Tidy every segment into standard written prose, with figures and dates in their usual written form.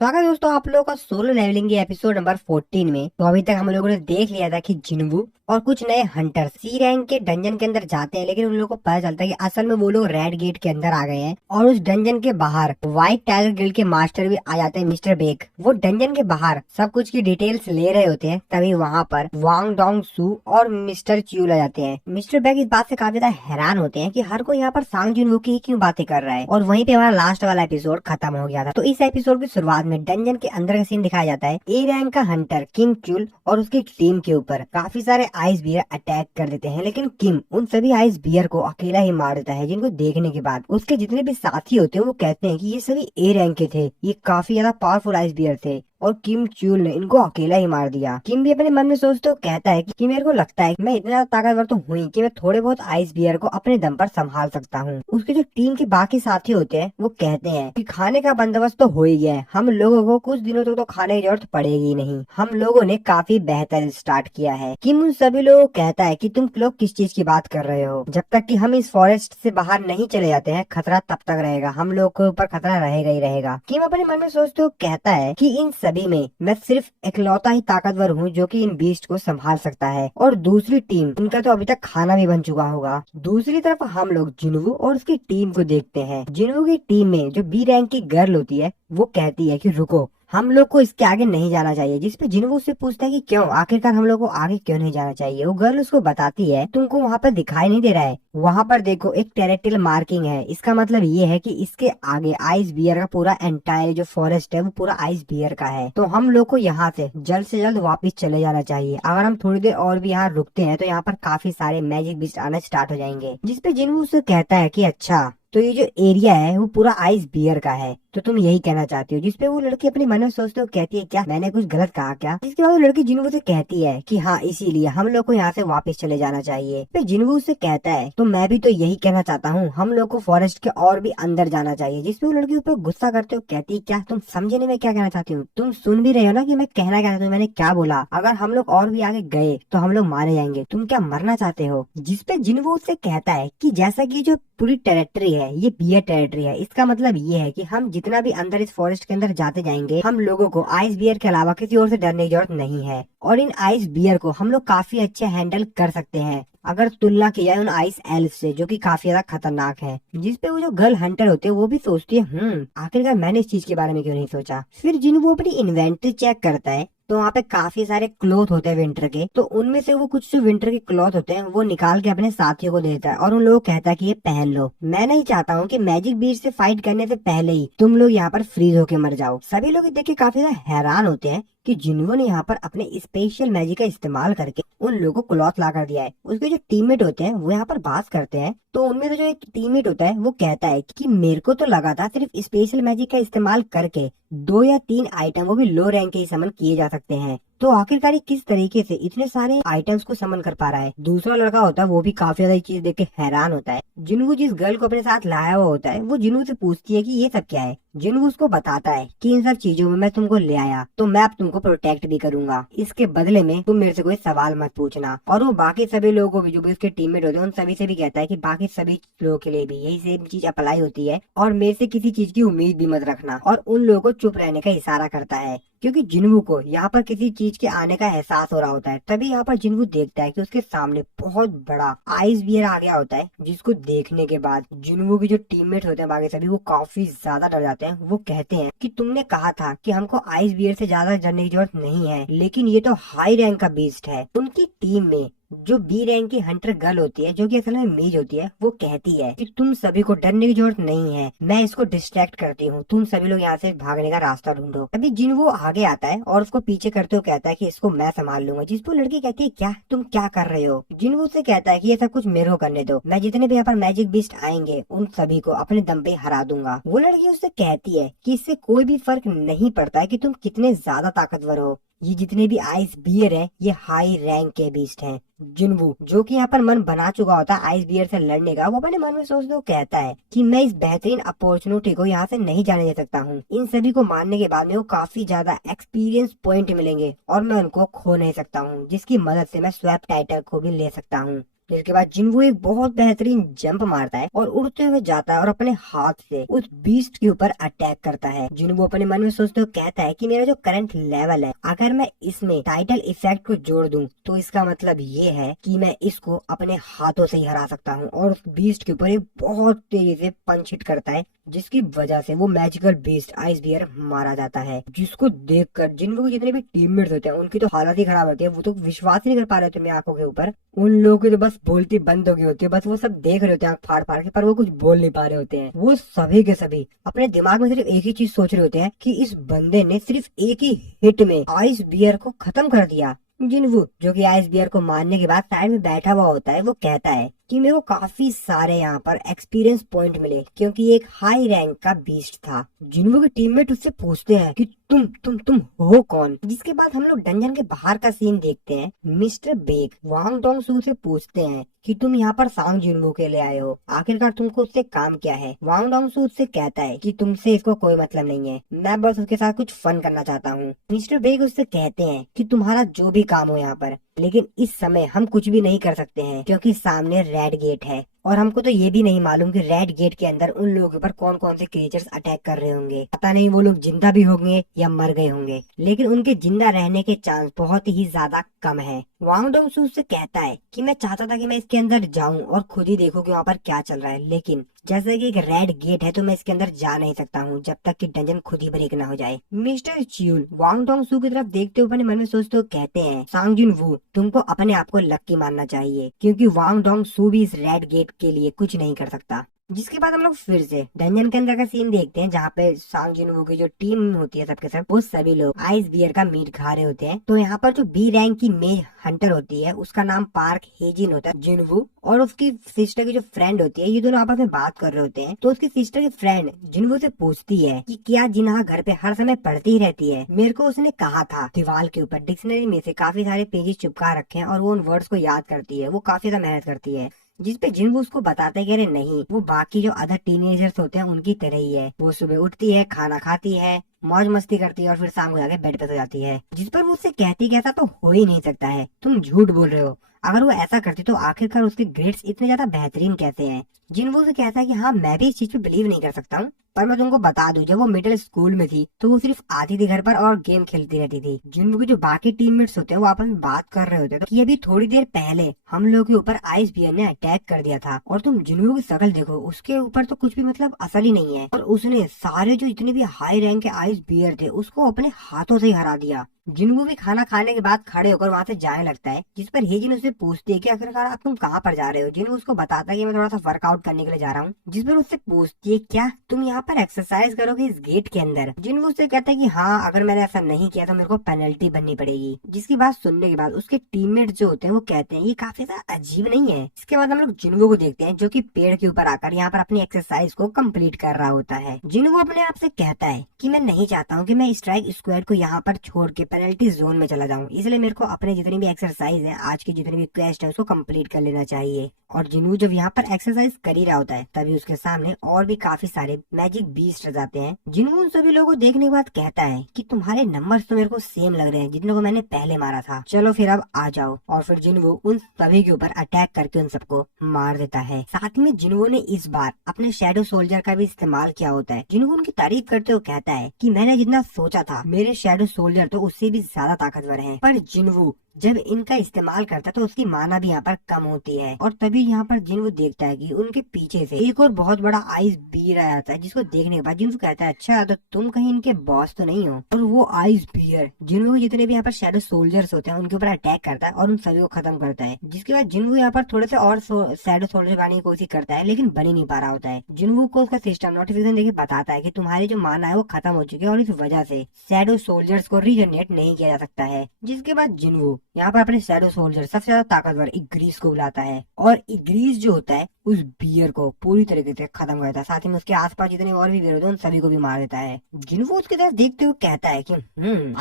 तो अगर दोस्तों आप लोगों का सोलो लेवलिंग के एपिसोड नंबर 14 में तो अभी तक हम लोगों ने देख लिया था कि जिन्वू और कुछ नए हंटर सी रैंक के डंजन के अंदर जाते हैं, लेकिन उन लोगों को पता चलता है कि असल में वो लोग रेड गेट के अंदर आ गए हैं। और उस डंजन के बाहर व्हाइट टाइगर गिल्ड के मास्टर भी आ जाते हैं, मिस्टर बेक। वो डंजन के बाहर सब कुछ की डिटेल्स ले रहे होते हैं, तभी वहाँ पर वांग डोंग सू और मिस्टर च्यूल आ जाते हैं। मिस्टर बेक इस बात से काफी ज्यादा हैरान होते हैं कि हर कोई यहाँ पर सांग जिनवू की ही क्यों बातें कर रहा है। और वहीं पे हमारा लास्ट वाला एपिसोड खत्म हो गया था। तो इस एपिसोड की शुरुआत में डंजन के अंदर का सीन दिखाया जाता है। ए रैंक का हंटर किम च्यूल और उसकी टीम के ऊपर काफी सारे आइस बियर अटैक कर देते हैं, लेकिन किम उन सभी आइस बियर को अकेला ही मार देता है, जिनको देखने के बाद उसके जितने भी साथी होते हैं वो कहते हैं कि ये सभी ए रैंक के थे, ये काफी ज्यादा पावरफुल आइस बियर थे और किम च्यूल ने इनको अकेला ही मार दिया। किम भी अपने मन में सोचते हुए कहता है कि मेरे को लगता है कि मैं इतना ज्यादा ताकतवर तो हुई कि मैं थोड़े बहुत आइस बियर को अपने दम पर संभाल सकता हूँ। उसके जो टीम के बाकी साथी होते हैं वो कहते हैं कि खाने का बंदोबस्त तो हो ही गया है, हम लोगों को कुछ दिनों तक तो खाने की जरूरत पड़ेगी नहीं, हम लोगों ने काफी बेहतर स्टार्ट किया है। किम उन सभी लोगों को कहता है कि तुम लोग किस चीज की बात कर रहे हो, जब तक कि हम इस फॉरेस्ट से बाहर नहीं चले जाते हैं खतरा तब तक रहेगा, हम लोग के ऊपर खतरा रहेगा ही रहेगा। किम अपने मन में सोचते हुए कहता है कि इन सभी में मैं सिर्फ इकलौता ही ताकतवर हूँ जो कि इन बीस्ट को संभाल सकता है, और दूसरी टीम उनका तो अभी तक खाना भी बन चुका होगा। दूसरी तरफ हम लोग जिन्वू और उसकी टीम को देखते हैं। जिन्वू की टीम में जो बी रैंक की गर्ल होती है वो कहती है कि रुको, हम लोग को इसके आगे नहीं जाना चाहिए। जिसपे जिन्वू उससे पूछता है कि क्यों, आखिरकार हम लोग को आगे क्यों नहीं जाना चाहिए। वो गर्ल उसको बताती है तुमको वहाँ पर दिखाई नहीं दे रहा है, वहाँ पर देखो एक टेरेक्टिल मार्किंग है, इसका मतलब ये है कि इसके आगे आइस बियर का पूरा एंटायर जो फॉरेस्ट है वो पूरा आइस बियर का है। तो हम लोग को यहाँ से जल्द वापस चले जाना चाहिए। अगर हम थोड़ी देर और भी यहाँ रुकते हैं तो यहाँ पर काफी सारे मैजिक बीस्ट आना स्टार्ट हो जाएंगे। जिसपे जिन्वू उससे कहता है कि अच्छा, तो ये जो एरिया है वो पूरा आइस बियर का है, तो तुम यही कहना चाहती हो। जिसपे वो लड़की अपने मन में सोचते हो कहती है क्या मैंने कुछ गलत कहा क्या। जिसके बाद वो लड़की जिन्वू से कहती है कि हाँ, इसीलिए हम लोग को यहाँ से वापस चले जाना चाहिए। फिर जिन्वू से कहता है तो मैं भी तो यही कहना चाहता हूँ, हम लोग को फॉरेस्ट के और भी अंदर जाना चाहिए। जिसपे वो लड़की ऊपर गुस्सा करते हो कहती है क्या तुम समझे नहीं मैं क्या कहना चाहती हूँ, तुम सुन भी रहे हो ना कि मैं कहना क्या चाहती हूँ, मैंने क्या बोला। अगर हम लोग और भी आगे गए तो हम लोग मारे जाएंगे, तुम क्या मरना चाहते हो। जिसपे जिन्वू उससे कहता है कि जैसा कि जो पूरी टेरिटरी है ये बियर टेरिटरी है, इसका मतलब ये है कि हम जितना भी अंदर इस फॉरेस्ट के अंदर जाते जाएंगे हम लोगों को आइस बियर के अलावा किसी और से डरने की जरूरत नहीं है। और इन आइस बियर को हम लोग काफी अच्छे हैंडल कर सकते हैं अगर तुलना की जाए उन आइस एल्फ से, जो कि काफी ज्यादा खतरनाक है। जिसपे वो जो गर्ल हंटर होते हैं वो भी सोचती है आखिरकार मैंने इस चीज के बारे में क्यों नहीं सोचा। फिर जिन वो अपनी इन्वेंटरी चेक करता है तो वहाँ पे काफी सारे क्लॉथ होते हैं विंटर के, तो उनमें से वो कुछ जो विंटर के क्लॉथ होते हैं वो निकाल के अपने साथियों को देता है और उन लोगों को कहता है कि ये पहन लो। मैं नहीं चाहता हूँ कि मैजिक बीस्ट से फाइट करने से पहले ही तुम लोग यहाँ पर फ्रीज होके मर जाओ। सभी लोग देख के काफी ज्यादा हैरान होते हैं कि जिन्वो ने यहाँ पर अपने स्पेशल मैजिक का इस्तेमाल करके उन लोगों को क्लॉथ ला कर दिया है। उसके जो टीममेट होते हैं वो यहाँ पर बात करते हैं, तो उनमें से जो एक टीममेट होता है वो कहता है कि मेरे को तो लगा था सिर्फ स्पेशल मैजिक का इस्तेमाल करके 2 या 3 आइटम वो भी लो रैंक के ही समन किए जा सकते हैं, तो आखिरकार ये किस तरीके से इतने सारे आइटम्स को समन कर पा रहा है। दूसरा लड़का होता है वो भी काफी ज्यादा चीज देख के हैरान होता है। जिन्वू जिस गर्ल को अपने साथ लाया हुआ होता है वो जिन्वू से पूछती है कि ये सब क्या है। जिन्वू उसको बताता है कि इन सब चीजों में मैं तुमको ले आया तो मैं अब तुमको प्रोटेक्ट भी करूंगा, इसके बदले में तुम मेरे से कोई सवाल मत पूछना। और वो बाकी सभी लोगों को भी जो भी उसके टीममेट होते हैं उन सभी से भी कहता है कि बाकी सभी लोगों के लिए भी यही सेम चीज अप्लाई होती है और मेरे से किसी चीज की उम्मीद भी मत रखना। और उन लोगों को चुप रहने का इशारा करता है क्योंकि जिन्वू को यहाँ पर किसी चीज के आने का एहसास हो रहा होता है। तभी यहाँ पर जिन्वू देखता है कि उसके सामने बहुत बड़ा आइस बियर आ गया होता है, जिसको देखने के बाद जिन्वू के जो टीममेट होते हैं बाकी सभी वो काफी ज्यादा डर जाते हैं। वो कहते हैं कि तुमने कहा था कि हमको आइस बियर से ज्यादा डरने की जरूरत नहीं है, लेकिन ये तो हाई रैंक का बीस्ट है। उनकी टीम में जो बी रैंक की हंटर गर्ल होती है जो कि असल में मेज होती है वो कहती है कि तुम सभी को डरने की जरूरत नहीं है, मैं इसको डिस्ट्रैक्ट करती हूँ, तुम सभी लोग यहाँ से भागने का रास्ता ढूंढो। अभी जिन वो आगे आता है और उसको पीछे करते हुए कहता है कि इसको मैं संभाल लूंगा। जिसको लड़की कहती है क्या तुम क्या कर रहे हो। जिन वो उससे कहता है कि ये सब कुछ मेरे को करने दो, मैं जितने भी यहाँ पर मैजिक बीस्ट आएंगे उन सभी को अपने दम पे हरा दूंगा। वो लड़की उससे कहती है कि इससे कोई भी फर्क नहीं पड़ता है कि तुम कितने ज्यादा ताकतवर हो, ये जितने भी आइस बियर है ये हाई रैंक के बीस्ट हैं। जिन्वू जो कि यहाँ पर मन बना चुका होता है आइस बियर से लड़ने का, वो अपने मन में सोचते हुए कहता है कि मैं इस बेहतरीन अपॉर्चुनिटी को यहाँ से नहीं जाने दे सकता हूँ। इन सभी को मारने के बाद में वो काफी ज्यादा एक्सपीरियंस पॉइंट मिलेंगे और मैं उनको खो नहीं सकता हूँ, जिसकी मदद से मैं स्वैप टाइटल को भी ले सकता हूँ। जिसके बाद जिन्वू एक बहुत बेहतरीन जंप मारता है और उड़ते हुए जाता है और अपने हाथ से उस बीस्ट के ऊपर अटैक करता है। जिन्वू अपने मन में सोचते हुए कहता है कि मेरा जो करंट लेवल है, अगर मैं इसमें टाइटल इफेक्ट को जोड़ दूं तो इसका मतलब ये है कि मैं इसको अपने हाथों से ही हरा सकता हूँ। और उस बीस्ट के ऊपर एक बहुत तेजी से पंच हिट करता है, जिसकी वजह से वो मैजिकल बीस्ट आइस बियर मारा जाता है। जिसको देखकर जिन्वू के जितने भी टीममेट्स होते हैं उनकी तो हालत ही खराब होती है। वो तो विश्वास ही नहीं कर पा रहे होते अपनी आंखों के ऊपर। उन लोगों की तो बस बोलती बंद हो गई होती है, बस वो सब देख रहे होते हैं आंख फाड़ फाड़ के, पर वो कुछ बोल नहीं पा रहे होते हैं। वो सभी के सभी अपने दिमाग में सिर्फ एक ही चीज सोच रहे होते हैं कि इस बंदे ने सिर्फ एक ही हिट में आइस बियर को खत्म कर दिया। जिन्वू जो कि आइस बियर को मारने के बाद साइड में बैठा हुआ होता है, वो कहता है कि मेरे को काफी सारे यहाँ पर एक्सपीरियंस पॉइंट मिले क्योंकि एक हाई रैंक का बीस्ट था। जिन्वू के टीममेट उससे पूछते हैं कि तुम हो कौन। जिसके बाद हम लोग डंजन के बाहर का सीन देखते हैं। मिस्टर बेग वांग डोंग सू से पूछते हैं कि तुम यहाँ पर सांग जिन्वू के लिए आए हो, आखिरकार तुमको उससे काम क्या है। वांग डोंग सू उससे कहता है कि तुमसे इसको कोई मतलब नहीं है, मैं बस उसके साथ कुछ फन करना चाहता हूँ। मिस्टर बेग उससे कहते हैं कि तुम्हारा जो भी काम हो यहाँ पर, लेकिन इस समय हम कुछ भी नहीं कर सकते हैं क्योंकि सामने रेड गेट है और हमको तो ये भी नहीं मालूम कि रेड गेट के अंदर उन लोगों के ऊपर कौन कौन से क्रिएचर्स अटैक कर रहे होंगे। पता नहीं वो लोग जिंदा भी होंगे या मर गए होंगे, लेकिन उनके जिंदा रहने के चांस बहुत ही ज्यादा कम है। वांग डोंग सू से कहता है कि मैं चाहता था कि मैं इसके अंदर जाऊं और खुद ही देखूं कि वहाँ पर क्या चल रहा है, लेकिन जैसे कि एक रेड गेट है तो मैं इसके अंदर जा नहीं सकता हूँ जब तक कि डंजन खुद ही ब्रेक ना हो जाए। मिस्टर च्यूल वांग डोंग सू की तरफ देखते हुए अपने मन में सोचते हुए कहते हैं, सांग जिन्वू तुमको अपने आप को लक्की मानना चाहिए क्योंकि वांग डोंग सू भी इस रेड गेट के लिए कुछ नहीं कर सकता। जिसके बाद हम लोग फिर से डंजन के अंदर का सीन देखते हैं जहाँ पे सांग जिन्वू की जो टीम होती है सबके सब वो सभी लोग आइस बियर का मीट खा रहे होते हैं। तो यहाँ पर जो बी रैंक की मेज हंटर होती है उसका नाम पार्क हेजिन होता है। जिन्वू और उसकी सिस्टर की जो फ्रेंड होती है, ये दोनों आपस में बात कर रहे होते हैं। तो उसकी सिस्टर की फ्रेंड जिन्वू से पूछती है कि क्या जिन्हा घर पे हर समय पढ़ती ही रहती है, मेरे को उसने कहा था दीवार के ऊपर डिक्शनरी में से काफी सारे पेजेस चिपका रखे हैं और वो उन वर्ड्स को याद करती है, वो काफी ज्यादा मेहनत करती है। जिसपे जिन्वू उसको बताते हैं कि अरे नहीं, वो बाकी जो अदर टीनेजर्स होते हैं उनकी तरह ही है। वो सुबह उठती है, खाना खाती है, मौज मस्ती करती है और फिर शाम को जाके बेड पे सो जाती है। जिस पर वो उससे कहती कि ऐसा तो हो ही नहीं सकता है, तुम झूठ बोल रहे हो। अगर वो ऐसा करती तो आखिरकार उसके ग्रेड्स इतने ज्यादा बेहतरीन कैसे हैं। जिन्वू से कहता है कि हाँ मैं भी इस चीज पे बिलीव नहीं कर सकता हूँ, पर मैं तुमको बता दूं जब वो मिडिल स्कूल में थी तो वो सिर्फ आती थी घर पर और गेम खेलती रहती थी। जिन्वू के जो बाकी टीममेट्स होते हैं वो आपस में बात कर रहे होते हैं कि अभी थोड़ी देर पहले हम लोग के ऊपर आइस बियर ने अटैक कर दिया था और तुम जिन्वू की शक्ल देखो, उसके ऊपर तो कुछ भी मतलब असल ही नहीं है और उसने सारे जो इतने भी हाई रैंक के आइस बियर थे उसको अपने हाथों से ही हरा दिया। जिन्वू भी खाना खाने के बाद खड़े होकर वहाँ से जाने लगता है, जिस पर हेजिन उससे पूछती है कि आखिरकार आप तुम कहाँ पर जा रहे हो। जिन्वू उसको बताता है कि मैं थोड़ा सा वर्कआउट करने के लिए जा रहा हूँ। जिस पर उससे पूछती है क्या तुम यहाँ पर एक्सरसाइज करोगे इस गेट के अंदर। जिन्वू उससे कहता है कि हाँ अगर मैंने ऐसा नहीं किया तो मेरे को पेनल्टी भरनी पड़ेगी। जिसकी बात सुनने के बाद उसके टीममेट जो होते हैं वो कहते हैं ये काफी ज्यादा अजीब नहीं है। इसके बाद हम लोग जिन्वू को देखते हैं जो कि पेड़ के ऊपर आकर यहाँ पर अपनी एक्सरसाइज को कंप्लीट कर रहा होता है। जिन्वू अपने आप से कहता है कि मैं नहीं चाहता हूँ कि मैं स्ट्राइक स्क्वाड को यहाँ पर छोड़ के पेनल्टी जोन में चला जाऊँ, इसलिए मेरे को अपने जितनी भी एक्सरसाइज है, आज की जितनी भी क्वेस्ट है उसको कंप्लीट कर लेना चाहिए। और जिन्वू जब यहाँ पर एक्सरसाइज कर ही रहा होता है तभी उसके सामने और भी काफी सारे मैजिक बीस्ट जाते हैं। जिन्वू उन सभी लोगों को देखने के बाद कहता है कि तुम्हारे नंबर्स तो मेरे को सेम लग रहे हैं जितने को मैंने पहले मारा था, चलो फिर अब आ जाओ। और फिर जिन्वू उन सभी के ऊपर अटैक करके उन सबको मार देता है। साथ में जिन्वू ने इस बार अपने शैडो सोल्जर का भी इस्तेमाल किया होता है। जिन्वू उनकी तारीफ करते हुए कहता है कि मैंने जितना सोचा था मेरे शैडो सोल्जर तो उससे भी ज्यादा ताकतवर हैं, पर जिन्वू जब इनका इस्तेमाल करता है तो उसकी माना भी यहाँ पर कम होती है। और तभी यहाँ पर जिन्वू देखता है कि उनके पीछे से एक और बहुत बड़ा आइस बियर आ जाता है, जिसको देखने के बाद जिन्वू कहता है अच्छा तो तुम कहीं इनके बॉस तो नहीं हो। और वो आइस बियर जिन्वू के जितने भी यहाँ पर शैडो सोल्जर्स होते हैं उनके ऊपर अटैक करता है और उन सभी को खत्म करता है। जिसके बाद जिन्वू यहाँ पर थोड़े से और शैडो सोल्जर बनाने की कोशिश करता है लेकिन बन ही नहीं पा रहा होता है। जिन्वू को उसका सिस्टम नोटिफिकेशन देके बताता है कि तुम्हारी जो माना है वो खत्म हो चुकी है और इस वजह से शैडो सोल्जर्स को रीजनरेट नहीं किया जा सकता है। जिसके बाद जिन्वू यहाँ पर अपने शैडो सोल्जर सबसे ज्यादा ताकतवर इग्रीस को बुलाता है और इग्रीस जो होता है उस बियर को पूरी तरीके से खत्म कर देता है। साथ ही में उसके आसपास जितने और भी बियर होते हैं उन सभी को भी मार देता है। जिन्वू उसकी तरफ देखते हुए कहता है कि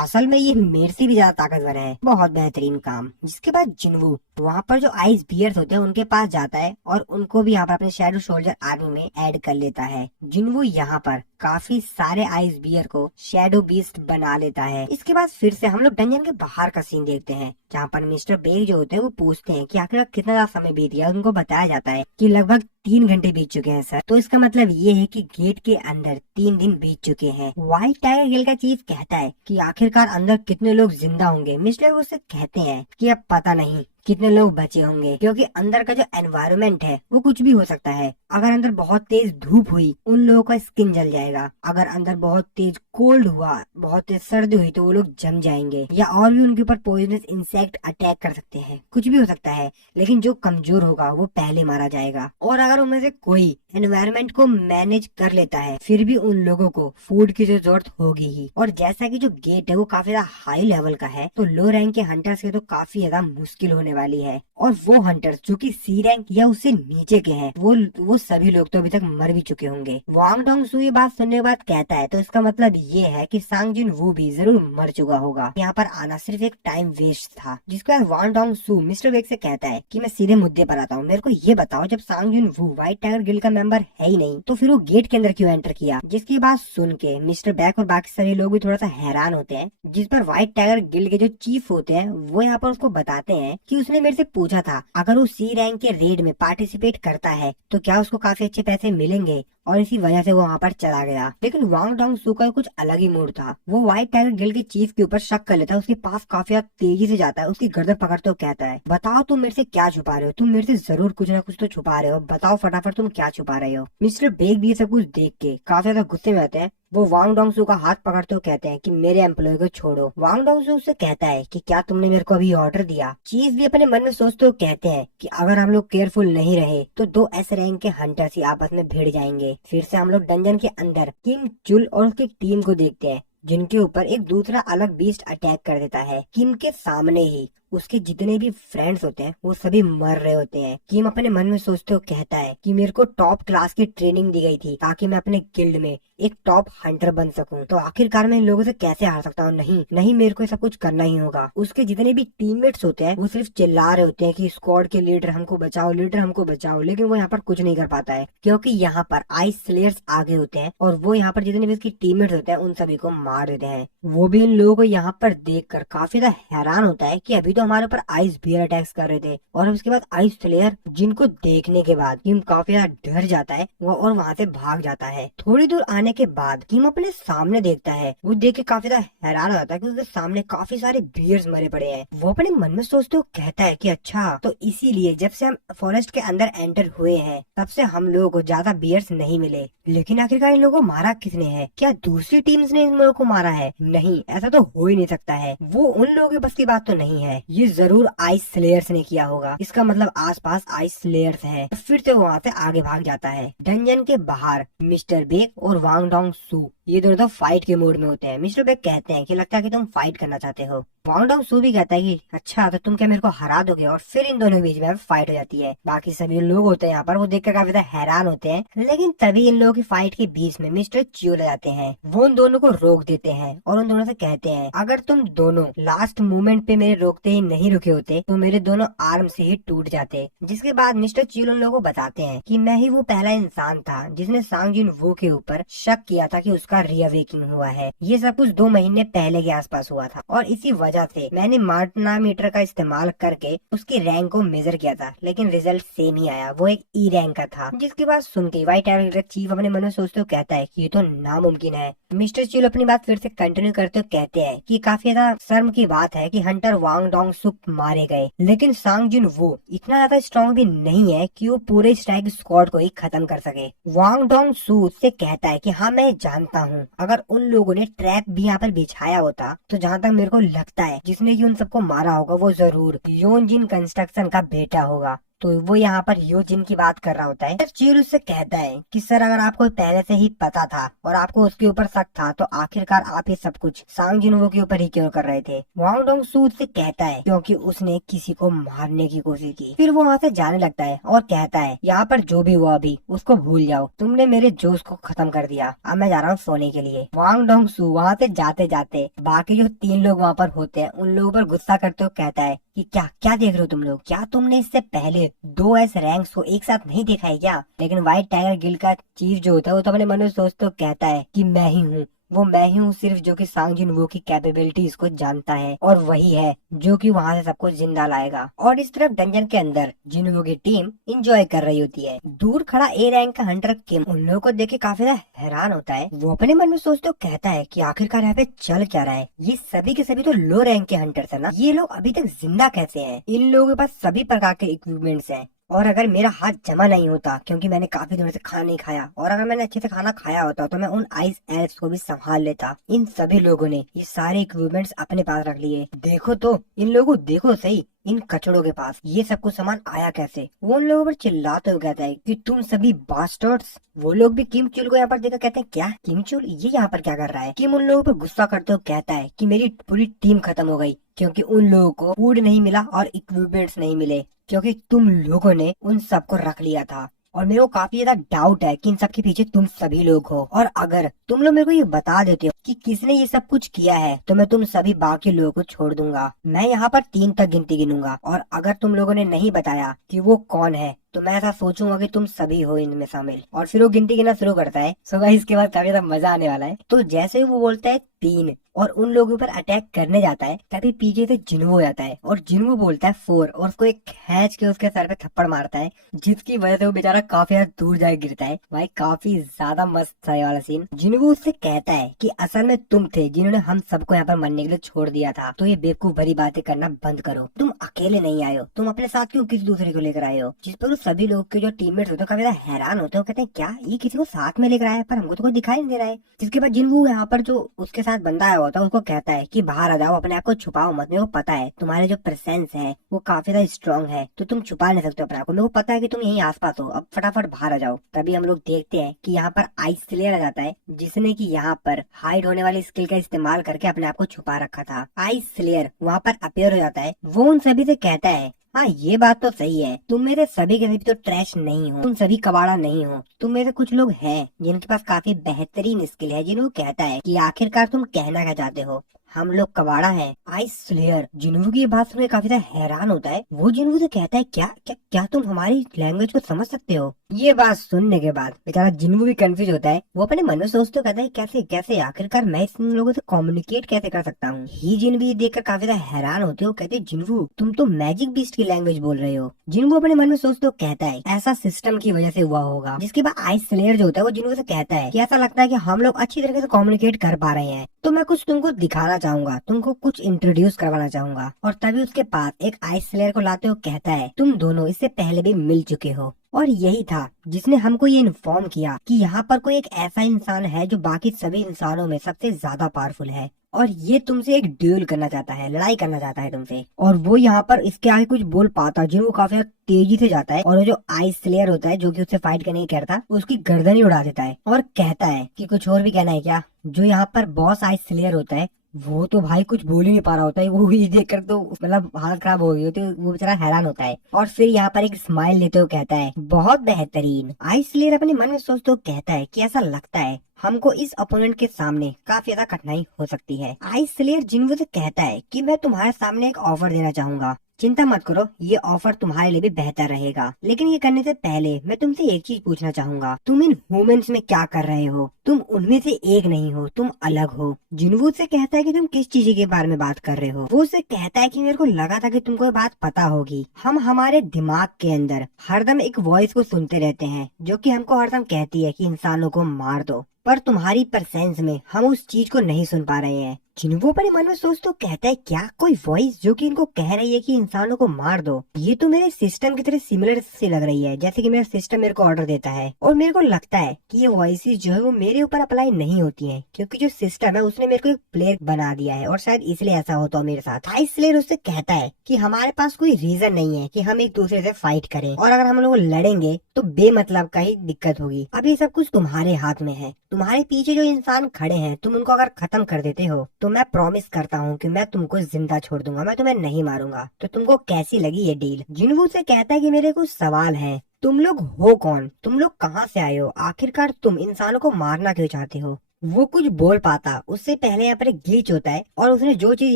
असल में ये मेरे से भी ज्यादा ताकतवर है, बहुत बेहतरीन काम। जिसके बाद जिन्वू वहाँ पर जो आइस बियर्स होते हैं उनके पास जाता है और उनको भी यहाँ पर अपने शैडो सोल्जर आर्मी में ऐड कर लेता है। जिन्वू यहाँ पर काफी सारे आइस बियर को शैडो बीस्ट बना लेता है। इसके बाद फिर से हम लोग डंजन के बाहर का सीन देखते हैं, जहाँ पर मिस्टर बेग जो होते हैं वो पूछते हैं कि आखिर कितना ज्यादा समय बीत गया। उनको बताया जाता है कि लगभग 3 घंटे बीत चुके हैं सर। तो इसका मतलब ये है कि गेट के अंदर 3 दिन बीत चुके हैं। व्हाइट टाइगर गिल का चीफ कहता है कि आखिरकार अंदर कितने लोग जिंदा होंगे। मिस्टर उससे कहते हैं कि अब पता नहीं कितने लोग बचे होंगे, क्योंकि अंदर का जो एनवायरनमेंट है वो कुछ भी हो सकता है। अगर अंदर बहुत तेज धूप हुई उन लोगों का स्किन जल जाएगा, अगर अंदर बहुत तेज कोल्ड हुआ, बहुत तेज सर्दी हुई तो वो लोग जम जाएंगे, या और भी उनके ऊपर पॉइजनस इंसेक्ट अटैक कर सकते हैं। कुछ भी हो सकता है, लेकिन जो कमजोर होगा वो पहले मारा जाएगा। और अगर उनमें से कोई एनवायरनमेंट को मैनेज कर लेता है फिर भी उन लोगों को फूड की जो जरूरत होगी ही। और जैसा कि जो गेट है वो काफी ज्यादा हाई लेवल का है, तो लो रैंक के हंटर्स के तो काफी ज्यादा मुश्किल होने वाली है। और वो हंटर्स जो कि सी रैंक या उससे नीचे के हैं वो सभी लोग तो अभी तक मर भी चुके होंगे। वांग डोंग सू ये बात सुनने के बाद कहता है तो इसका मतलब ये है कि सांग जिन वू भी जरूर मर चुका होगा। यहाँ पर आना सिर्फ एक टाइम वेस्ट था। जिसके बाद वांग डोंग सू मिस्टर वेग से कहता है कि मैं सीधे मुद्दे पर आता हूँ, मेरे को ये बताओ जब सांग जिन वू व्हाइट टाइगर गिल्ड का मेंबर है ही नहीं तो फिर वो गेट के अंदर क्यों एंटर किया। जिसकी बात सुन के मिस्टर बैक और बाकी सभी लोग भी थोड़ा सा हैरान होते हैं। जिस पर व्हाइट टाइगर गिल्ड के जो चीफ होते हैं वो यहाँ पर उसको बताते हैं कि उसने मेरे से पूछा था अगर वो सी रैंक के रेड में पार्टिसिपेट करता है तो क्या उसको काफी अच्छे पैसे मिलेंगे, और इसी वजह से वो वहाँ पर चला गया। लेकिन वांग डोंग सू का कुछ अलग ही मूड था। वो व्हाइट टाइगर गिल्ड के चीफ के ऊपर शक कर लेता है, उसके पास काफी ज्यादा तेजी से जाता है, उसकी गर्दन पकड़ते हुए कहता है बताओ तुम मेरे से क्या छुपा रहे हो, तुम मेरे से जरूर कुछ ना कुछ तो छुपा रहे हो, बताओ फटाफट तुम क्या छुपा रहे हो। मिस्टर बेग भी ये सब कुछ देख के काफी ज्यादा गुस्से में आते हैं। वो वांग डोंग सू का हाथ पकड़ते हुए कहते हैं कि मेरे एम्प्लॉय को छोड़ो। वांग डोंग सू उससे कहता है कि क्या तुमने मेरे को अभी ऑर्डर दिया। चीफ भी अपने मन में सोचते हुए कहते हैं कि अगर हम लोग केयरफुल नहीं रहे तो 2 एस रैंक के हंटर्स ही आपस में भिड़ जाएंगे। फिर से हम लोग डंजन के अंदर किम चुल और उसकी टीम को देखते हैं, जिनके ऊपर एक दूसरा अलग बीस्ट अटैक कर देता है। किम के सामने ही उसके जितने भी फ्रेंड्स होते हैं वो सभी मर रहे होते हैं। किम अपने मन में सोचते हुए कहता है कि मेरे को टॉप क्लास की ट्रेनिंग दी गई थी ताकि मैं अपने गिल्ड में एक टॉप हंटर बन सकूं, तो आखिरकार मैं इन लोगों से कैसे हार सकता हूँ। नहीं मेरे को सब कुछ करना ही होगा। उसके जितने भी टीममेट्स होते हैं वो सिर्फ चिल्ला रहे होते हैं कि स्क्वाड के लीडर हमको बचाओ, लीडर हमको बचाओ, लेकिन वो यहाँ पर कुछ नहीं कर पाता है क्योंकि यहाँ पर आइस स्लेयर्स आगे होते हैं और वो यहाँ पर जितने भी उसकी टीममेट्स होते हैं उन सभी को मार देते हैं। वो भी इन लोगों को यहाँ पर देखकर काफी ज्यादा हैरान होता है कि अभी तो हमारे ऊपर आइस बियर अटैक्स कर रहे थे और उसके बाद आइस स्लेयर, जिनको देखने के बाद किम काफी ज्यादा डर जाता है और वहाँ से भाग जाता है। थोड़ी दूर आने के बाद किम अपने सामने देखता है, वो देख के काफी ज्यादा हैरान हो जाता है क्योंकि उसके सामने काफी सारे बियर्स मरे पड़े हैं। वो अपने मन में सोचते हुए कहता है कि अच्छा तो इसीलिए जब से हम फॉरेस्ट के अंदर एंटर हुए हैं तब से हम लोगों को ज्यादा बियर्स नहीं मिले। लेकिन आखिरकार इन लोगों को मारा किसने है? क्या दूसरी टीम्स ने इन लोगों को मारा है? नहीं, ऐसा तो हो ही नहीं सकता है। वो उन लोगों के बस की बात तो नहीं है, ये जरूर आइस स्लेयर्स ने किया होगा। इसका मतलब आसपास आइस स्लेयर्स हैं। फिर से वो वहाँ से आगे भाग जाता है। डंजन के बाहर मिस्टर बेक और वांग डोंग सू ये दोनों फाइट के मूड में होते हैं। मिस्टर बेक कहते हैं कि लगता है कि तुम फाइट करना चाहते हो। वांग डोंग सू भी कहता है कि अच्छा तो तुम क्या मेरे को हरा दोगे, और फिर इन दोनों के बीच में फाइट हो जाती है। बाकी सभी लोग होते हैं यहाँ पर, वो देखकर काफी ज्यादा हैरान होते हैं। लेकिन तभी इन लोगों की फाइट के बीच में मिस्टर चियो आ जाते हैं। वो उन दोनों को रोक देते हैं और उन दोनों से कहते हैं अगर तुम दोनों लास्ट मोमेंट पे मेरे रोकते ही नहीं रुके होते तो मेरे दोनों आर्म से ही टूट जाते। जिसके बाद मिस्टर चियो उन लोगों को बताते हैं कि मैं ही वो पहला इंसान था जिसने सांग जिन वू के ऊपर शक किया था कि उसका रीअवेकिंग हुआ है। ये सब कुछ 2 महीने पहले के आसपास हुआ था और इसी वजह से मैंने मार्टनामीटर का इस्तेमाल करके उसकी रैंक को मेजर किया था, लेकिन रिजल्ट सेम ही आया, वो एक ई रैंक का था। जिसकी बात सुन के व्हाइट टाइगर चीफ अपने मन में सोचते हुए कहता है कि ये तो नामुमकिन है। मिस्टर चिल अपनी बात फिर से कंटिन्यू करते हुए कहते हैं कि काफी ज्यादा शर्म की बात है कि हंटर वांग डोंग सुक मारे गए, लेकिन सांग जिन वो इतना ज्यादा स्ट्रॉन्ग भी नहीं है कि वो पूरे स्ट्राइक स्क्वाड को ही खत्म कर सके। वांग डोंग सू से कहता है कि हाँ मैं जानता हूँ, अगर उन लोगों ने ट्रैप भी यहाँ पर बिछाया होता तो जहाँ तक मेरे को लगता है जिसने की उन सबको मारा होगा वो जरूर योनजिन कंस्ट्रक्शन का बेटा होगा। तो वो यहाँ पर योजिन की बात कर रहा होता है। सर चील उससे कहता है कि सर अगर आपको पहले से ही पता था और आपको उसके ऊपर शक था तो आखिरकार आप ही सब कुछ सांग जिनवो के ऊपर ही क्यों कर रहे थे। वांग डोंग सू से कहता है क्योंकि उसने किसी को मारने की कोशिश की। फिर वो वहाँ से जाने लगता है और कहता है यहाँ पर जो भी हुआ अभी उसको भूल जाओ, तुमने मेरे जोश को खत्म कर दिया, अब मैं जा रहा हूँ सोने के लिए। वांग डोंग सू वहाँ से जाते जाते बाकी जो 3 लोग वहाँ पर होते हैं उन लोगों पर गुस्सा करते हुए कहता है कि क्या क्या देख रहे हो तुम लोग, क्या तुमने इससे पहले 2 S रैंक्स को एक साथ नहीं देखा है क्या? लेकिन व्हाइट टाइगर गिल्ड का चीफ जो होता है वो तो अपने मन में सोचते कहता है कि मैं ही हूँ, वो मैं ही हूँ सिर्फ जो कि सांग जिनवू की कैपेबिलिटीज को जानता है, और वही है जो कि वहाँ से सबको जिंदा लाएगा। और इस तरफ डंजन के अंदर जिनवू की टीम एंजॉय कर रही होती है। दूर खड़ा A रैंक का हंटर किम उन लोगों को देख के काफी ज्यादा हैरान होता है। वो अपने मन में सोचते कहता है कि आखिरकार यहाँ पे चल क्या रहा है, ये सभी के सभी तो लो रैंक के हंटर्स है ना, ये लोग अभी तक जिंदा कैसे हैं? इन लोगों के पास सभी प्रकार के इक्विपमेंट्स हैं, और अगर मेरा हाथ जमा नहीं होता क्योंकि मैंने काफी दिनों से खाना नहीं खाया, और अगर मैंने अच्छे से खाना खाया होता तो मैं उन आइस एल्फ्स को भी संभाल लेता। इन सभी लोगों ने ये सारे इक्विपमेंट्स अपने पास रख लिए। देखो तो इन लोगों को देखो सही, इन कचड़ों के पास ये सब कुछ सामान आया कैसे? वो उन लोगों पर चिल्लाते हुए कहता है कि तुम सभी बास्टर्ड्स। वो लोग भी किम चुल को यहाँ पर देखकर कहते हैं क्या किम चुल ये यहाँ पर क्या कर रहा है? किम उन लोगों पर गुस्सा करते हुए कहता है कि मेरी पूरी टीम खत्म हो गई क्योंकि उन लोगों को फूड नहीं मिला और इक्विपमेंट्स नहीं मिले, क्योंकि तुम लोगों ने उन सबको रख लिया था। और मेरे को काफी ज्यादा डाउट है कि इन सब के पीछे तुम सभी लोग हो, और अगर तुम लोग मेरे को ये बता देते हो कि किसने ये सब कुछ किया है तो मैं तुम सभी बाकी लोगों को छोड़ दूंगा। मैं यहाँ पर 3 तक गिनती गिनूंगा, और अगर तुम लोगों ने नहीं बताया कि वो कौन है तो मैं ऐसा सोचूंगा कि तुम सभी हो इनमें शामिल। और फिर वो गिनती गिनना शुरू करता है। सो गाइस इसके बाद काफी ज्यादा मजा आने वाला है। तो जैसे ही वो बोलता है 3 और उन लोगों पर अटैक करने जाता है, तभी पीछे से जिन्वो हो जाता है और जिन्वो बोलता है 4 और उसको एक खींच के उसके सर पे थप्पड़ मारता है, जिसकी वजह से वो बेचारा काफी ज्यादा दूर जाके गिरता है। भाई काफी ज्यादा मस्त था ये वाला सीन। जिन्वो उससे कहता है कि असल में तुम थे जिन्होंने हम सबको यहाँ पर मरने के लिए छोड़ दिया था, तो ये बेवकूफ भरी बातें करना बंद करो। तुम अकेले नहीं आए हो, तुम अपने साथ क्यों किसी दूसरे को लेकर आए हो? जिस पर सभी लोग के जो टीममेट्स होते हैं काफी ज्यादा हैरान होते हैं, कहते हैं क्या ये किसी को साथ में लेकर आया है, पर हमको तो कोई दिखाई नहीं दे रहा है। जिसके बाद जिन्वो यहाँ पर जो उसके साथ बंदा आया होता है उसको कहता है कि बाहर आ जाओ, अपने आप को छुपाओ मत, मेरे को पता है तुम्हारे जो प्रेजेंस है वो काफी ज्यादा स्ट्रॉन्ग है, तो तुम छुपा नहीं सकते अपने आप को, मेरे को पता है कि तुम यहीं आसपास हो, अब फटाफट बाहर आ जाओ। तभी हम लोग देखते हैं कि यहाँ पर आइस स्लेयर आ जाता है, जिसने की यहाँ पर हाइड होने वाली स्किल का इस्तेमाल करके अपने आप को छुपा रखा था। आइस स्लेयर वहाँ पर अपीयर हो जाता है। वो उन सभी से कहता है हाँ ये बात तो सही है, तुम मेरे सभी के सभी तो ट्रैश नहीं हो, तुम सभी कबाड़ा नहीं हो, तुम मेरे कुछ लोग हैं जिनके पास काफी बेहतरीन स्किल है। जिन्हों कहता है कि आखिरकार तुम कहना क्या चाहते हो, हम लोग कबाड़ा है। आइस स्लेयर जिन्वू की बात सुनकर काफी ज्यादा हैरान होता है। वो जिन्वू से कहता है क्या क्या क्या तुम हमारी लैंग्वेज को समझ सकते हो? ये बात सुनने के बाद बेचारा जिन्वू भी कंफ्यूज होता है। वो अपने मन में सोचते कहता है कैसे कैसे आखिरकार मैं इन लोगों से कम्युनिकेट कैसे कर सकता हूँ? ही जिन भी देखकर काफी ज्यादा हैरान होते हो, कहते जिन्वू तुम तो मैजिक बीस्ट की लैंग्वेज बोल रहे हो। जिन्वू अपने मन में सोचते कहता है ऐसा सिस्टम की वजह से हुआ होगा। जिसके बाद आइस स्लेयर जो होता है वो जिन्वू से कहता है कि ऐसा लगता है कि हम लोग अच्छी तरीके से कम्युनिकेट कर पा रहे हैं, तो मैं कुछ तुमको दिखाना चाहूंगा, तुमको कुछ इंट्रोड्यूस करवाना चाहूंगा। और तभी उसके पास एक आइस स्लेयर को लाते हुए कहता है तुम दोनों इससे पहले भी मिल चुके हो, और यही था जिसने हमको ये इन्फॉर्म किया कि यहाँ पर कोई एक ऐसा इंसान है जो बाकी सभी इंसानों में सबसे ज्यादा पावरफुल है, और ये तुमसे एक ड्यूल करना चाहता है, लड़ाई करना चाहता है तुमसे। और वो यहाँ पर इसके आगे कुछ बोल पाता जिन्हों काफी तेजी से जाता है, और वो जो आइस स्लेयर होता है जो कि उससे फाइट करने की कहता उसकी गर्दन ही उड़ा देता है, और कहता है कि कुछ और भी कहना है क्या? जो यहाँ पर बॉस आइस स्लेयर होता है वो तो भाई कुछ बोल ही नहीं पा रहा होता है। वो भी देखकर तो मतलब हालत खराब हो गई होती है, वो बेचारा हैरान होता है। और फिर यहाँ पर एक स्माइल लेते हुए कहता है बहुत बेहतरीन। आइस स्लेयर अपने मन में सोचते हुए कहता है कि ऐसा लगता है हमको इस अपोनेंट के सामने काफी ज्यादा कठिनाई हो सकती है। आइस स्लेयर जिन्वू से कहता है कि मैं तुम्हारे सामने एक ऑफर देना चाहूंगा, चिंता मत करो ये ऑफर तुम्हारे लिए भी बेहतर रहेगा, लेकिन ये करने से पहले मैं तुमसे एक चीज पूछना चाहूंगा, तुम इन ह्यूमंस में क्या कर रहे हो? तुम उनमें से एक नहीं हो, तुम अलग हो। जिन्वू से कहता है कि तुम किस चीज के बारे में बात कर रहे हो? वो उससे कहता है कि मेरे को लगा था कि तुमको ये बात पता होगी। हम हमारे दिमाग के अंदर हरदम एक वॉइस को सुनते रहते हैं जो कि हमको हरदम कहती है कि इंसानों को मार दो, पर तुम्हारी प्रेजेंस में हम उस चीज को नहीं सुन पा रहे हैं। जिन्वू अपने मन में सोच तो कहता है क्या कोई वॉइस जो कि इनको कह रही है कि इंसानों को मार दो? ये तो मेरे सिस्टम की तरह सिमिलर से लग रही है, जैसे कि मेरा सिस्टम मेरे को ऑर्डर देता है। और मेरे को लगता है कि ये वॉइसेस जो है वो मेरे ऊपर अप्लाई नहीं होती हैं, क्योंकि जो सिस्टम है उसने मेरे को एक प्लेयर बना दिया है, और शायद इसलिए ऐसा होता हो मेरे साथ। आइस स्लेयर उससे कहता है कि हमारे पास कोई रीजन नहीं है कि हम एक दूसरे से फाइट करें, और अगर हम लोग लड़ेंगे तो बेमतलब का ही दिक्कत होगी। अब ये सब कुछ तुम्हारे हाथ में है, तुम्हारे पीछे जो इंसान खड़े हैं तुम उनको अगर खत्म कर देते हो तो मैं प्रॉमिस करता हूँ कि मैं तुमको जिंदा छोड़ दूंगा, मैं तुम्हें नहीं मारूंगा। तो तुमको कैसी लगी ये डील? जिन्वू से कहता है कि मेरे कुछ सवाल है, तुम लोग हो कौन? तुम लोग कहाँ से आए हो? आखिरकार तुम इंसानों को मारना क्यों चाहते हो? वो कुछ बोल पाता उससे पहले यहाँ पर एक ग्लिच होता है और उसने जो चीज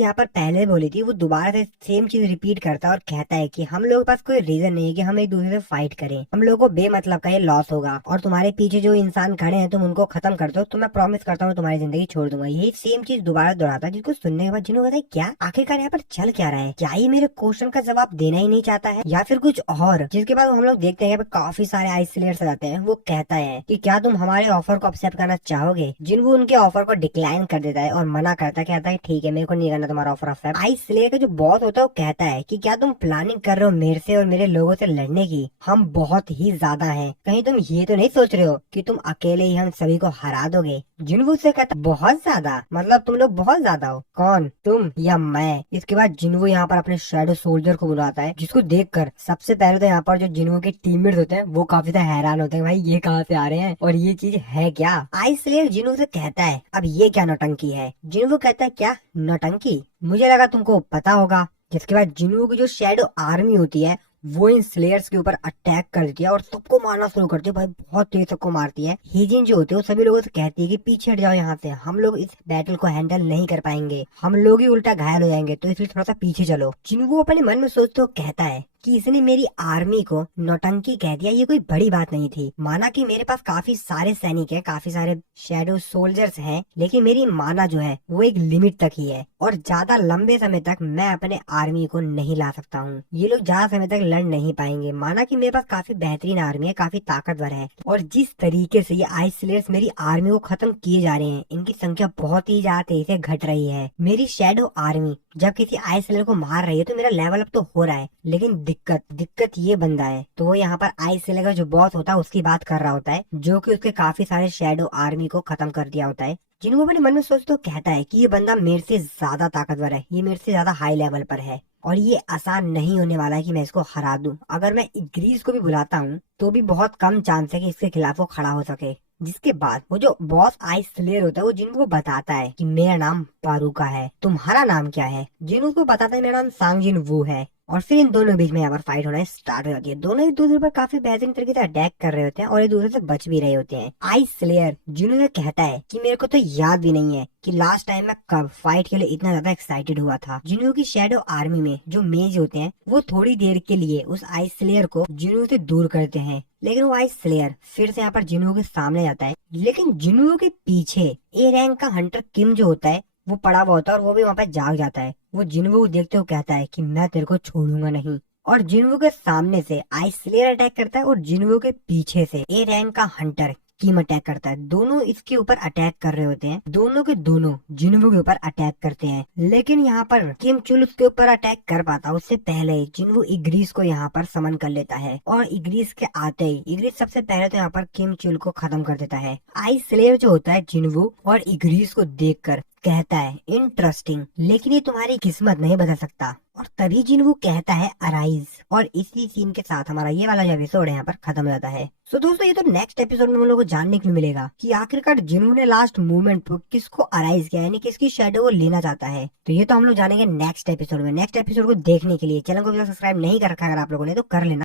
यहाँ पर पहले बोली थी वो दोबारा से सेम चीज रिपीट करता है और कहता है कि हम लोगों के पास कोई रीजन नहीं है कि हम एक दूसरे से फाइट करें, हम लोगों को बेमतलब का ये लॉस होगा और तुम्हारे पीछे जो इंसान खड़े हैं तुम उनको खत्म कर दो तो मैं प्रॉमिस करता हूँ तुम्हारी जिंदगी छोड़ दूंगा। यही सेम चीज दोबारा दोहराता है, जिसको सुनने के बाद जिन्होंने कहता है क्या आखिरकार यहाँ पर चल क्या रहा है, क्या ये मेरे क्वेश्चन का जवाब देना ही नहीं चाहता है या फिर कुछ और। जिसके बाद हम लोग देखते हैं यहाँ पे काफी सारे आइसोलेट्स आते हैं। वो कहता है कि क्या तुम हमारे ऑफर को एक्सेप्ट करना चाहोगे। जिन्हों उनके ऑफर को डिक्लाइन कर देता है और मना करता है, कहता है ठीक है मेरे को नहीं करना तुम्हारा ऑफर एक्सेप्ट। आइसोलेट का जो बॉस होता है वो कहता है कि क्या तुम प्लानिंग कर रहे हो मेरे से और मेरे लोगों से लड़ने की, हम बहुत ही ज्यादा हैं, कहीं तुम ये तो नहीं सोच रहे हो कि तुम अकेले ही हम सभी को हरा दोगे। जिन्वू से कहता बहुत ज्यादा, मतलब तुम लोग बहुत ज्यादा हो, कौन तुम या मैं। इसके बाद जिन्वू यहाँ पर अपने शैडो सोल्जर को बुलाता है, जिसको देखकर सबसे पहले तो यहाँ पर जो जिन्वू के टीममेट्स होते हैं वो काफी ज्यादा हैरान होते हैं, भाई ये कहाँ से आ रहे हैं और ये चीज है क्या। आइसलेयर जिन्वू से कहता है अब ये क्या नौटंकी है। जिन्वू कहता है क्या नौटंकी, मुझे लगा तुमको पता होगा। जिसके बाद जिन्वू की जो शैडो आर्मी होती है वो इन स्लेयर्स के ऊपर अटैक कर देती है और सबको मारना शुरू करती है, भाई बहुत तेज सबको मारती है। हीजिन जो होते हैं वो सभी लोगों से कहती है कि पीछे हट जाओ यहाँ से, हम लोग इस बैटल को हैंडल नहीं कर पाएंगे, हम लोग ही उल्टा घायल हो जाएंगे, तो इसलिए थोड़ा सा पीछे चलो। जिन्वू अपने मन में सोचते हुए कहता है कि इसने मेरी आर्मी को नौटंकी कह दिया, ये कोई बड़ी बात नहीं थी। माना कि मेरे पास काफी सारे सैनिक हैं, काफी सारे शैडो सोल्जर्स हैं, लेकिन मेरी माना जो है वो एक लिमिट तक ही है और ज्यादा लंबे समय तक मैं अपने आर्मी को नहीं ला सकता हूँ। ये लोग ज्यादा समय तक लड़ नहीं पाएंगे। माना कि मेरे पास काफी बेहतरीन आर्मी है, काफी ताकतवर है, और जिस तरीके से ये आइसोलेट्स मेरी आर्मी को खत्म किए जा रहे हैं, इनकी संख्या बहुत ही ज्यादा तेजी से घट रही है। मेरी शैडो आर्मी जब किसी आइसोलेट को मार रही है तो मेरा लेवल अप तो हो रहा है, लेकिन दिक्कत ये बंदा है। तो वो यहाँ पर आइसोलेट का जो बॉस होता है उसकी बात कर रहा होता है, जो कि उसके काफी सारे शैडो आर्मी को खत्म कर दिया होता है। जिनको अपने मन में सोच तो कहता है कि ये बंदा मेरे से ज्यादा ताकतवर है, ये मेरे से ज्यादा हाई लेवल पर है और ये आसान नहीं होने वाला है कि मैं इसको हरा दूं। अगर मैं इग्रीस को भी बुलाता हूँ तो भी बहुत कम चांस है कि इसके खिलाफ वो खड़ा हो सके। जिसके बाद वो जो बॉस आइसलेयर होता है वो जिनको बताता है कि मेरा नाम पारुका है, तुम्हारा नाम क्या है। जिन को बताता है मेरा नाम सांगजिन वू है। और फिर इन दोनों के बीच में यहाँ पर फाइट होना स्टार्ट हो जाती है। दोनों एक दूसरे पर काफी बेहतरीन तरीके से अटैक कर रहे होते हैं और एक दूसरे से बच भी रहे होते हैं। आइसलेयर जिन्होंने कहता है कि मेरे को तो याद भी नहीं है कि लास्ट टाइम मैं कब फाइट के लिए इतना ज्यादा एक्साइटेड हुआ था। जिन्हों की शैडो आर्मी में जो मेज होते हैं वो थोड़ी देर के लिए उस आइसलेयर को जिन्हों से दूर करते हैं, लेकिन वो आइसलेयर फिर से यहाँ पर जिन्हों के सामने जाता है। लेकिन जिन्हों के पीछे ए रैंक का हंटर किम जो होता है वो पड़ा हुआ होता है और वो भी वहाँ पे जाग जाता है। वो जिन्वू देखते हुए कहता है कि मैं तेरे को छोड़ूंगा नहीं, और जिन्वू के सामने से आइसलेयर अटैक करता है और जिन्वू के पीछे से ए रैंक का हंटर किम अटैक करता है। दोनों इसके ऊपर अटैक कर रहे होते हैं, दोनों के दोनों जिन्वू के ऊपर अटैक करते हैं, लेकिन यहाँ पर किम चुल उसके ऊपर अटैक कर पाता उससे पहले जिन्वू इग्रीस को यहाँ पर समन कर लेता है और इग्रीस के आते ही इग्रीस सबसे पहले तो यहाँ पर किम चुल को खत्म कर देता है। आइसलेयर जो होता है जिन्वू और इग्रीस को देखकर कहता है इंटरेस्टिंग, लेकिन ये तुम्हारी किस्मत नहीं बदल सकता। और तभी जिन्वू कहता है अराइज, और इसी सीन के साथ हमारा ये वाला जो एपिसोड है यहाँ पर खत्म हो जाता है। सो दोस्तों ये तो नेक्स्ट एपिसोड में हम लोग को जानने को मिलेगा कि आखिरकार जिन्वू ने लास्ट मूवमेंट पर किसको अराइज किया, यानी किसकी शैडो को लेना चाहता है। तो ये तो हम लोग जानेंगे नेक्स्ट एपिसोड में। नेक्स्ट एपिसोड को देखने के लिए चैनल को सब्सक्राइब नहीं कर रखा अगर आप लोगों ने तो कर लेना।